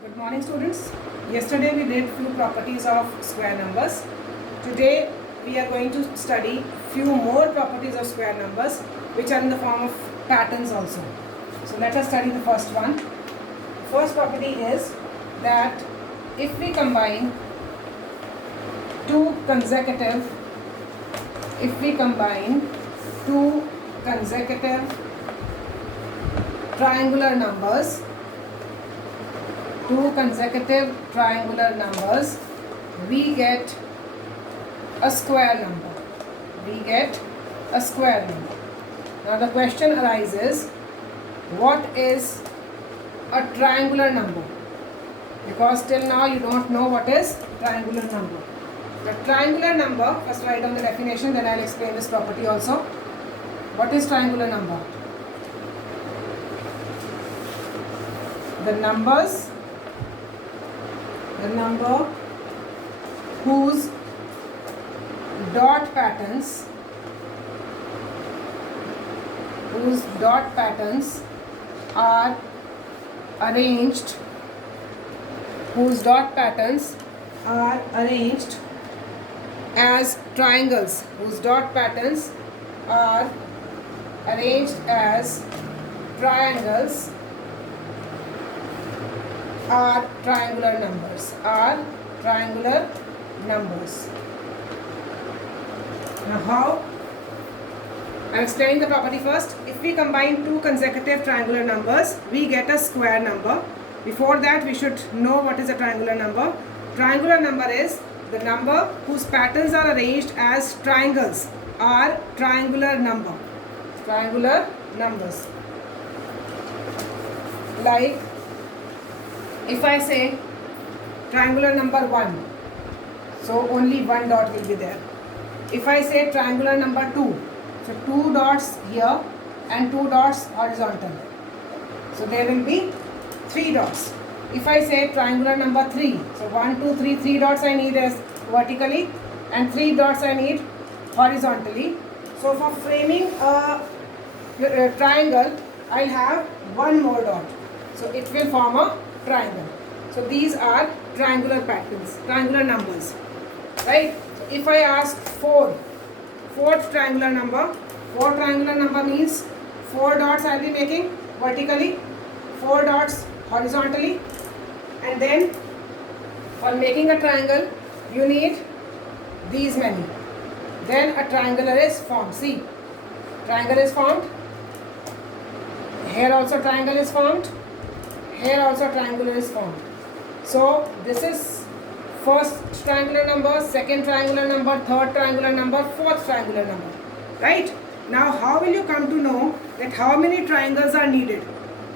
Good morning, students. Yesterday we did few properties of square numbers. Today we are going to study few more properties of square numbers which are in the form of patterns also. So let us study the first one. First property is that if we combine two consecutive triangular numbers, we get a square number. Now the question arises, what is a triangular number? Because till now you don't know what is triangular number. The triangular number, first write down the definition, then I'll explain this property also. What is triangular number? The number whose dot patterns are arranged as triangles, are triangular numbers. Now how? I'm explaining the property first. If we combine two consecutive triangular numbers, we get a square number. Before that, we should know what is a triangular number. Triangular number is the number whose patterns are arranged as triangles are triangular numbers. Like if I say triangular number 1, so only one dot will be there. If I say triangular number 2, so 2 dots here and 2 dots horizontal, so there will be 3 dots. If I say triangular number 3, so 1, 2, 3, 3 dots I need as vertically and 3 dots I need horizontally. So for framing a triangle, I'll have one more dot, so it will form a triangle. So these are triangular numbers, right? So if I ask fourth triangular number, means 4 dots I'll be making vertically, 4 dots horizontally, and then for making a triangle you need these many. Then a triangle is formed. See, triangle is formed. Here also triangle is formed. Here also triangle is formed. So this is first triangular number, second triangular number, third triangular number, fourth triangular number. Right? Now how will you come to know that how many triangles are needed?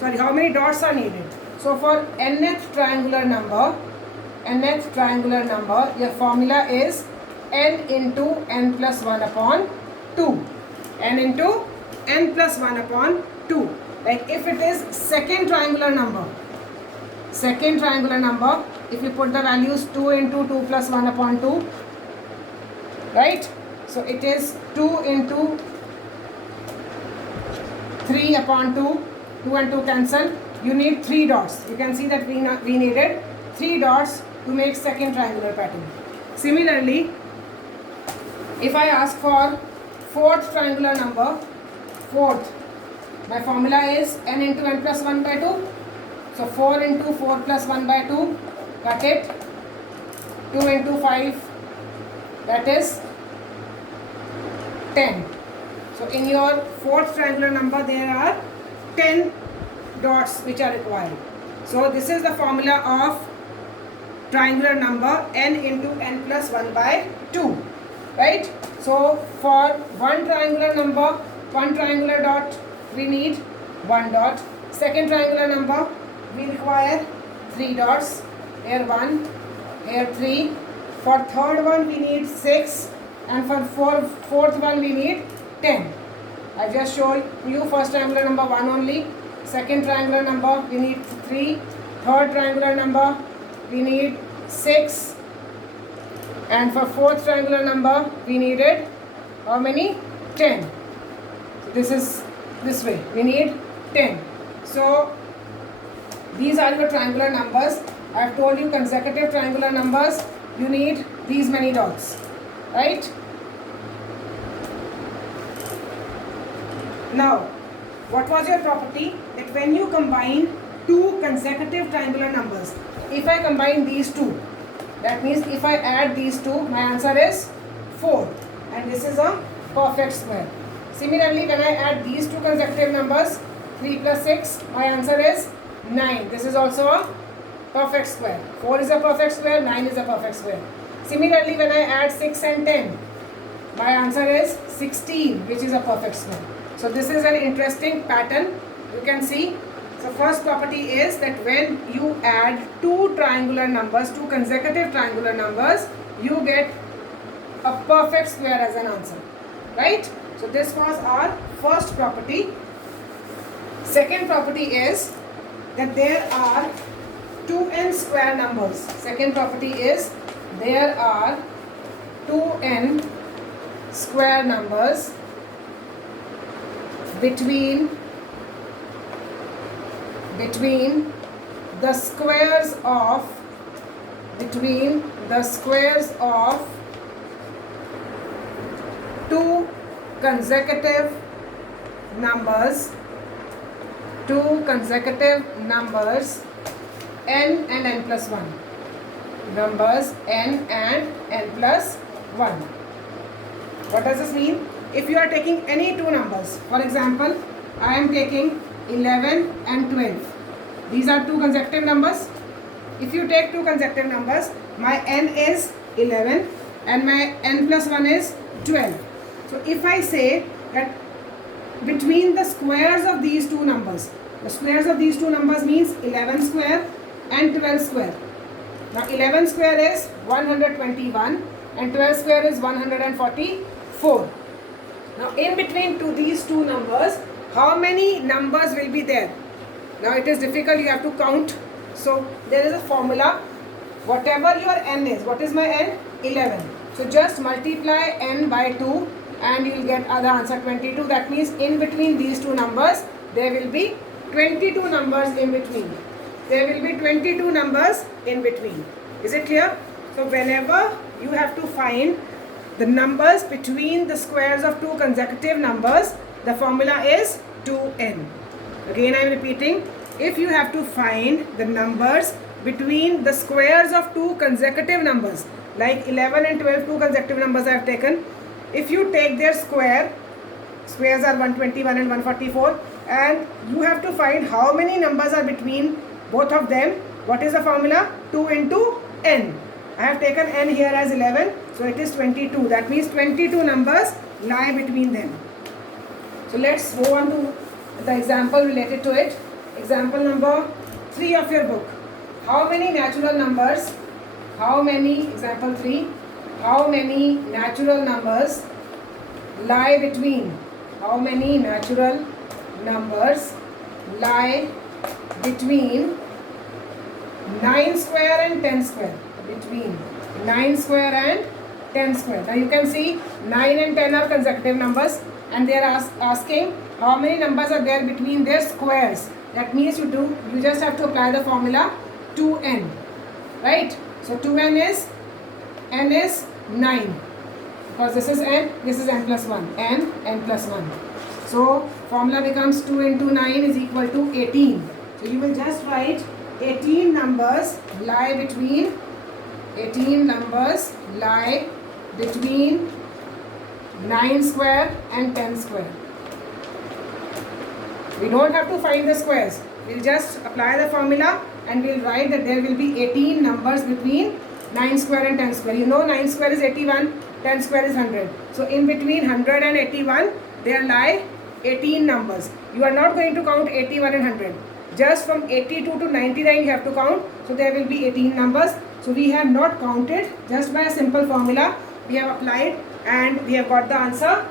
How many dots are needed? So for nth triangular number, your formula is n into n plus 1 upon 2. n into n plus 1 upon 2. Like if it is second triangular number, if you put the values 2 into 2 plus 1 upon 2, right? So it is 2 into 3 upon 2, 2 and 2 cancel. You need 3 dots. You can see that we needed 3 dots to make second triangular pattern. Similarly, if I ask for fourth triangular number, my formula is n into n plus 1 by 2. So 4 into 4 plus 1 by 2, cut it. 2 into 5, that is 10. So in your fourth triangular number, there are 10 dots which are required. So this is the formula of triangular number n into n plus 1 by 2. Right? So for one triangular dot, we need 1 dot. Second triangular number, we require 3 dots. Here 1, here 3. For third one we need 6, and for fourth one we need 10. I just showed you first triangular number 1 only. Second triangular number we need 3. Third triangular number we need 6. And for fourth triangular number we needed how many? 10. So this is this way. We need 10. So These are your triangular numbers. I have told you consecutive triangular numbers, you need these many dots, right? Now, what was your property? That when you combine two consecutive triangular numbers, if I combine these two, that means if I add these two, my answer is 4, and this is a perfect square. Similarly, when I add these two consecutive numbers, 3 plus 6, my answer is 9. This is also a perfect square. 4 is a perfect square, 9 is a perfect square. Similarly, when I add 6 and 10, my answer is 16, which is a perfect square. So this is an interesting pattern. You can see. So first property is that when you add two triangular numbers, two consecutive triangular numbers, you get a perfect square as an answer, right? So this was our first property. Second property is that there are 2n square numbers. Second property is there are 2n square numbers between the squares of two consecutive numbers n and n plus 1. Numbers n and n plus 1. What does this mean? If you are taking any two numbers, for example, I am taking 11 and 12. These are two consecutive numbers. If you take two consecutive numbers, my n is 11 and my n plus 1 is 12. So if I say that between the squares of these two numbers, the squares of these two numbers means 11 square and 12 square. Now 11 square is 121 and 12 square is 144. Now in between these two numbers, how many numbers will be there? Now it is difficult, you have to count. So there is a formula. Whatever your n is, what is my n? 11. So just multiply n by 2 and you will get the answer 22. That means in between these two numbers, there will be 22 numbers in between. There will be 22 numbers in between. Is it clear? So whenever you have to find the numbers between the squares of two consecutive numbers, the formula is 2n. Again I am repeating, if you have to find the numbers between the squares of two consecutive numbers, like 11 and 12, two consecutive numbers I have taken. If you take their squares are 121 and 144, and you have to find how many numbers are between both of them. What is the formula? 2 into n. I have taken n here as 11, so it is 22. That means 22 numbers lie between them. So let's go on to the example related to it. Example number 3 of your book. How many natural numbers, example 3, how many natural numbers lie between, 9 square and 10 square, between 9 square and 10 square. Now you can see 9 and 10 are consecutive numbers, and they are asking how many numbers are there between their squares. That means you just have to apply the formula 2n, right? So 2n is, n is 9, because this is n, this is n plus 1, n plus 1. So formula becomes 2 into 9 is equal to 18. So you will just write 18 numbers lie between 9 square and 10 square. We don't have to find the squares. We'll just apply the formula and we'll write that there will be 18 numbers between 9 square and 10 square. You know 9 square is 81, 10 square is 100. So in between 100 and 81, there lie 18 numbers. You are not going to count 81 and 100. Just from 82 to 99 you have to count. So there will be 18 numbers. So we have not counted. Just by a simple formula we have applied and we have got the answer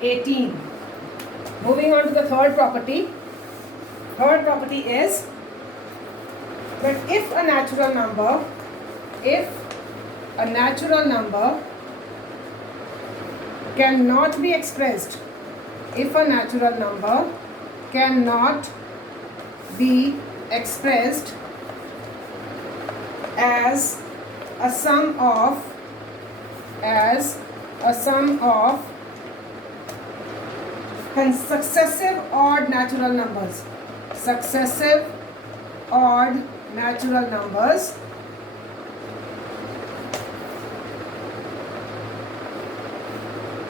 18. Moving on to the third property. Third property is that if a natural number cannot be expressed, if a natural number cannot be expressed as a sum of successive odd natural numbers. Successive odd natural numbers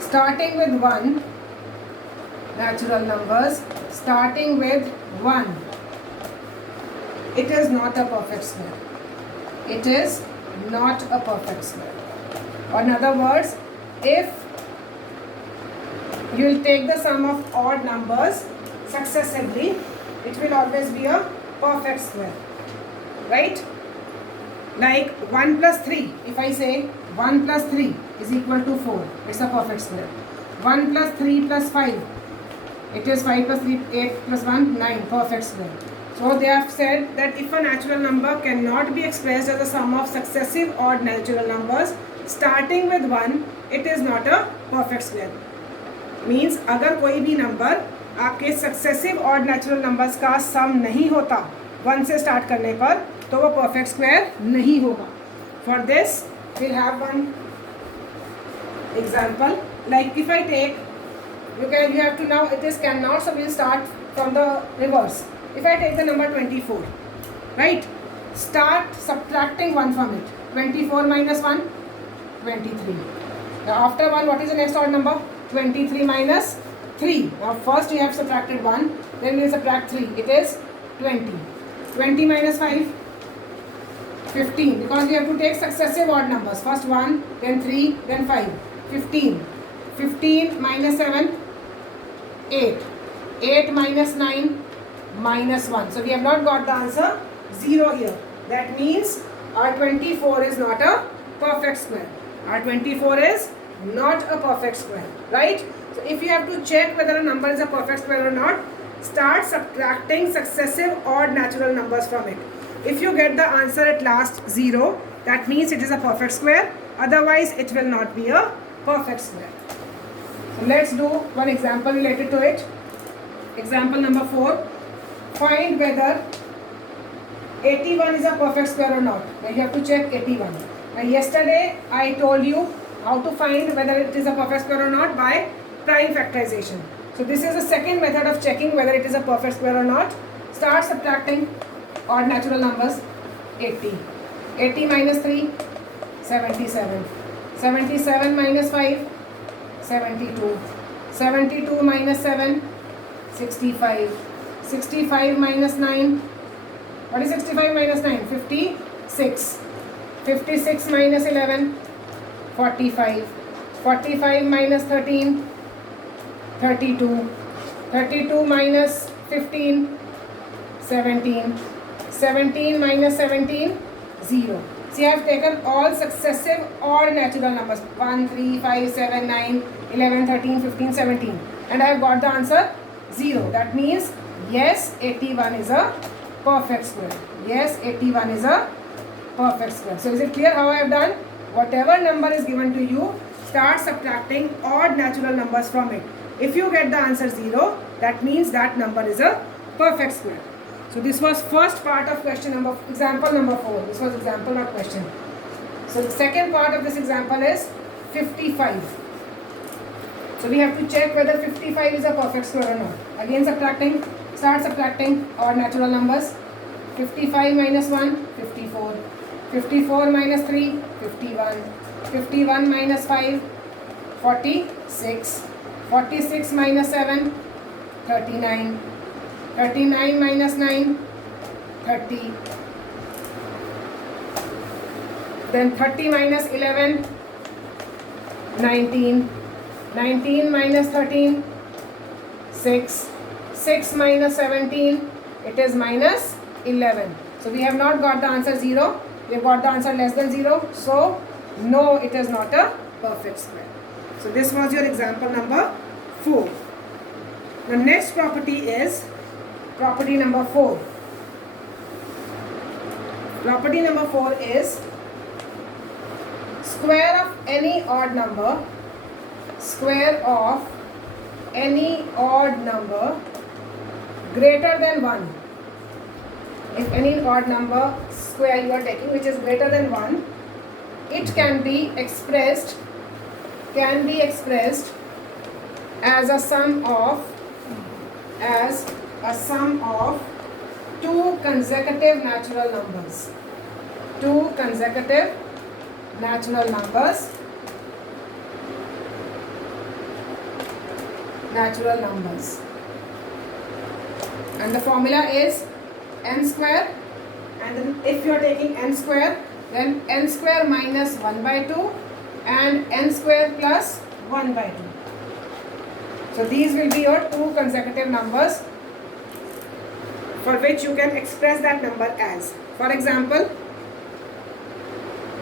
starting with 1. Natural numbers starting with 1. It is not a perfect square. It is not a perfect square. Or in other words, if you will take the sum of odd numbers successively, it will always be a perfect square, right? Like 1 plus 3, if I say 1 plus 3 is equal to 4, it's a perfect square. 1 plus 3 plus 5, it is 5 plus 3, 8 plus 1, 9, perfect square. So they have said that if a natural number cannot be expressed as a sum of successive odd natural numbers starting with 1, it is not a perfect square. Means अगर कोई भी number आपके successive odd natural numbers का सम नहीं होता 1 से start करने पर, तो वो परफेक्ट स्क्वायर नहीं होगा. For this we'll have one example. Like if I take, you have to now, it is cannot, so we'll start from the reverse. If I take the number 24, right, start subtracting 1 from it. 24 minus 1, 23. Now after 1, what is the next odd number? 23 minus 3. Now first you have subtracted 1, then we will subtract 3. It is 20. 20 minus 5, 15. Because we have to take successive odd numbers. First 1, then 3, then 5. 15. 15 minus 7, 8. 8 minus 9, minus 1. So we have not got the answer 0 here. That means our 24 is not a perfect square. Our 24 is not a perfect square, right? So if you have to check whether a number is a perfect square or not, start subtracting successive odd natural numbers from it. If you get the answer at last 0, that means it is a perfect square. Otherwise it will not be a perfect square. So let's do one example related to it. Example number 4. Find whether 81 is a perfect square or not. Now you have to check 81. Now yesterday I told you how to find whether it is a perfect square or not by prime factorization. So this is the second method of checking whether it is a perfect square or not. Start subtracting odd natural numbers. 80. 80 minus 3, 77. 77 minus 5, 72. 72 minus 7, 65. 65 minus 9. What is 65 minus 9? 56. 56 minus 11, 45. 45 minus 13, 32. 32 minus 15, 17. 17 minus 17, 0. See, I have taken all successive odd natural numbers 1, 3, 5, 7, 9, 11, 13, 15, 17, and I have got the answer 0. That means yes, 81 is a perfect square. Yes, 81 is a perfect square. So is it clear how I have done? Whatever number is given to you, start subtracting odd natural numbers from it. If you get the answer 0, that means that number is a perfect square. So this was first part of example number 4. This was example, not question. So the second part of this example is 55. So we have to check whether 55 is a perfect square or not. Again subtracting, start subtracting odd natural numbers. 55 minus 1, 54. 54 minus 3, 51. 51 minus 5, 46. 46 minus 7, 39. 39 minus 9, 30. Then 30 minus 11, 19. 19 minus 13, 6. 6 minus 17, it is minus 11. So we have not got the answer 0. We have got the answer less than 0. So no, it is not a perfect square. So this was your example number 4. The next property is property number 4. Property number 4 is square of any odd number, square of any odd number greater than 1 if any odd number square you are taking which is greater than 1, it can be expressed as a sum of two consecutive natural numbers. Two consecutive natural numbers. And the formula is n square, and then if you are taking n square, then n square minus 1 by 2 and n square plus 1 by 2. So these will be your two consecutive numbers for which you can express that number as. For example,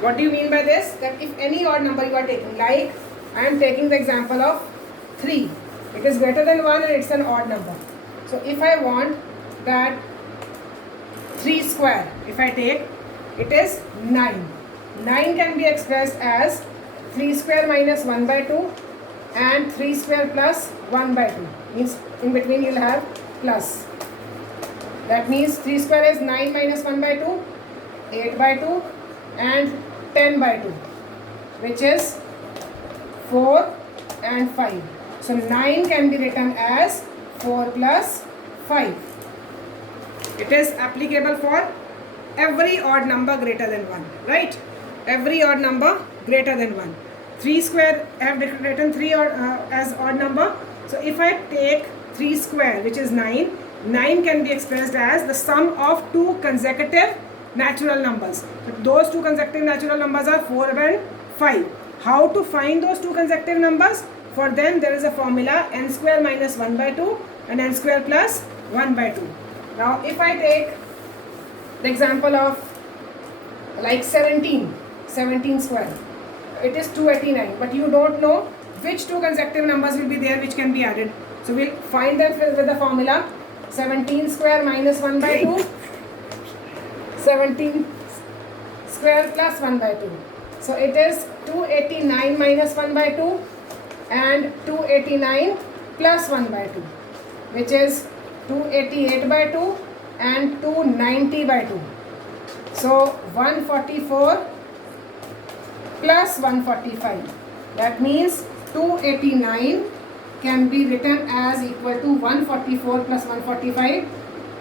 what do you mean by this? That if any odd number you are taking, like I am taking the example of 3, it is greater than 1 and it's an odd number. So if I want that 3 square, if I take, it is 9. 9 can be expressed as 3 square minus 1 by 2 and 3 square plus 1 by 2. Means in between you will have plus. That means 3 square is 9 minus 1 by 2, 8 by 2 and 10 by 2, which is 4 and 5. So 9 can be written as 4 plus 5. It is applicable for every odd number greater than 1, right? Every odd number greater than 1. 3 square, I have written 3 as odd number. So if I take 3 square, which is 9, 9 can be expressed as the sum of two consecutive natural numbers. So those two consecutive natural numbers are 4 and 5. How to find those two consecutive numbers? For them there is a formula, n square minus 1 by 2 and n square plus 1 by 2. Now if I take the example of like 17 square, it is 289, but you don't know which two consecutive numbers will be there which can be added. So we'll find that with the formula 17 square minus 1 by 2, 17 square plus 1 by 2. So it is 289 minus 1 by 2 and 289 plus 1 by 2, which is 288 by 2 and 290 by 2. So 144 plus 145. That means 289 can be written as equal to 144 plus 145,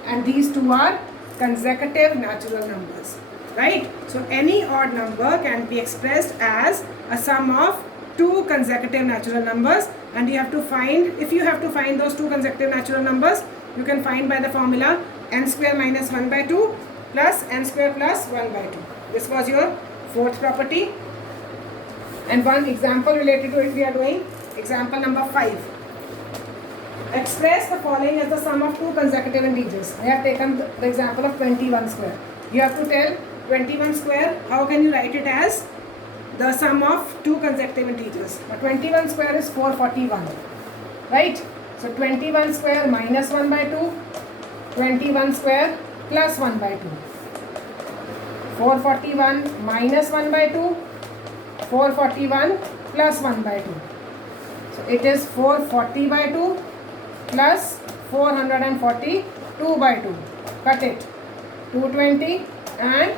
and these two are consecutive natural numbers, right? So any odd number can be expressed as a sum of two consecutive natural numbers, and you have to find, if you have to find those two consecutive natural numbers, you can find by the formula n square minus 1 by 2 plus n square plus 1 by 2. This was your fourth property. And one example related to it we are doing. Example number 5. Express the following as the sum of two consecutive integers. I have taken the example of 21 square. You have to tell 21 square, how can you write it as the sum of two consecutive integers? 21 square is 441, right? So 21 square minus 1 by 2, 21 square plus 1 by 2. 441 minus 1 by 2, 441 plus 1 by 2. So it is 440 by 2 plus 442 by 2. Cut it. 220 and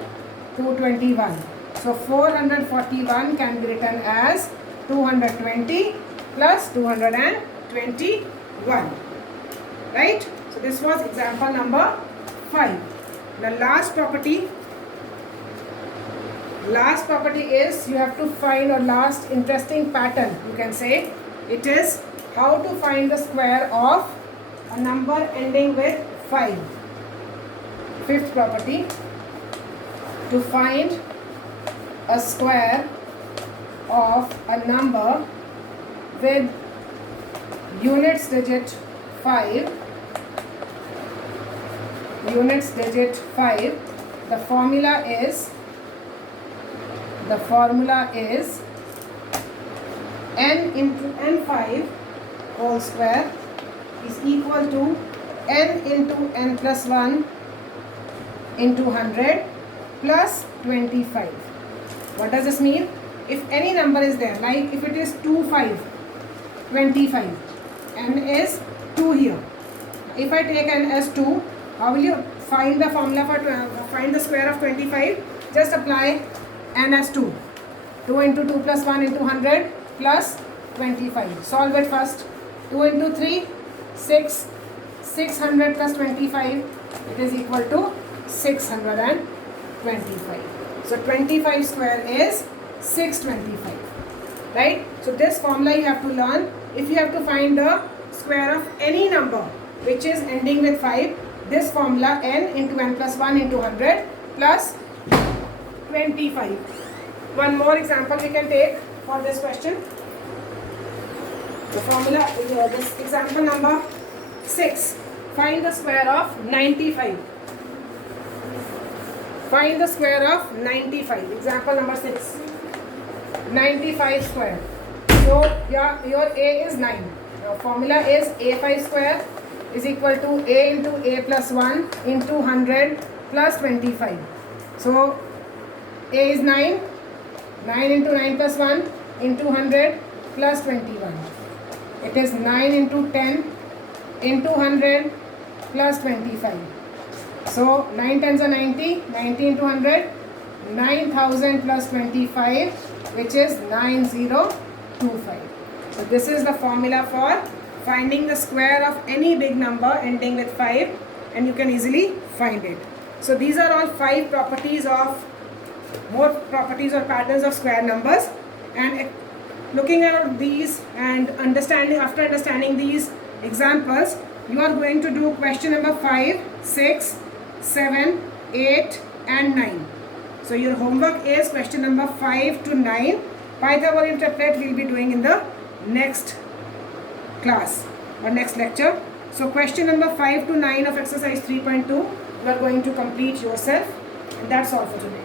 221. So 441 can be written as 220 plus 221. Right? So this was example number 5. The last property is you have to find, or last interesting pattern you can say, it is how to find the square of a number ending with 5. Fifth property, to find a square of a number with units digit 5, the formula is n into n5 whole square is equal to n into n plus 1 into 100 plus 25. What does this mean? If any number is there, like if it is 25, n is 2 here. If I take n as 2, how will you find the formula for find the square of 25. Just apply n as 2. 2 into 2 plus 1 into 100 plus 25. Solve it first. 2 into 3, 6. 600 plus 25, it is equal to 625. So 25 square is 625. Right? So this formula you have to learn. If you have to find the square of any number which is ending with 5, this formula n into n plus 1 into 100 plus 25. One more example we can take for this question. The formula, this example number 6. Find the square of 95. Find the square of 95. Example number 6. 95 square. So your A is 9. Your formula is A5 square is equal to A into A plus 1 into 100 plus 25. So A is 9. 9 into 9 plus 1 into 100 plus 21. It is 9 into 10 into 100 plus 25. So 9 tens are 90. 90 into 100. 9000 plus 25, which is 9025. So this is the formula for finding the square of any big number ending with 5, and you can easily find it. So these are all 5 properties of more properties or patterns of square numbers, and looking at these and after understanding these examples, you are going to do question number 5, 6, 7, 8 and 9. So your homework is question number 5 to 9. Pythagorean triplet we will be doing in the next class or next lecture. So question number 5 to 9 of exercise 3.2 you are going to complete yourself, and that's all for today.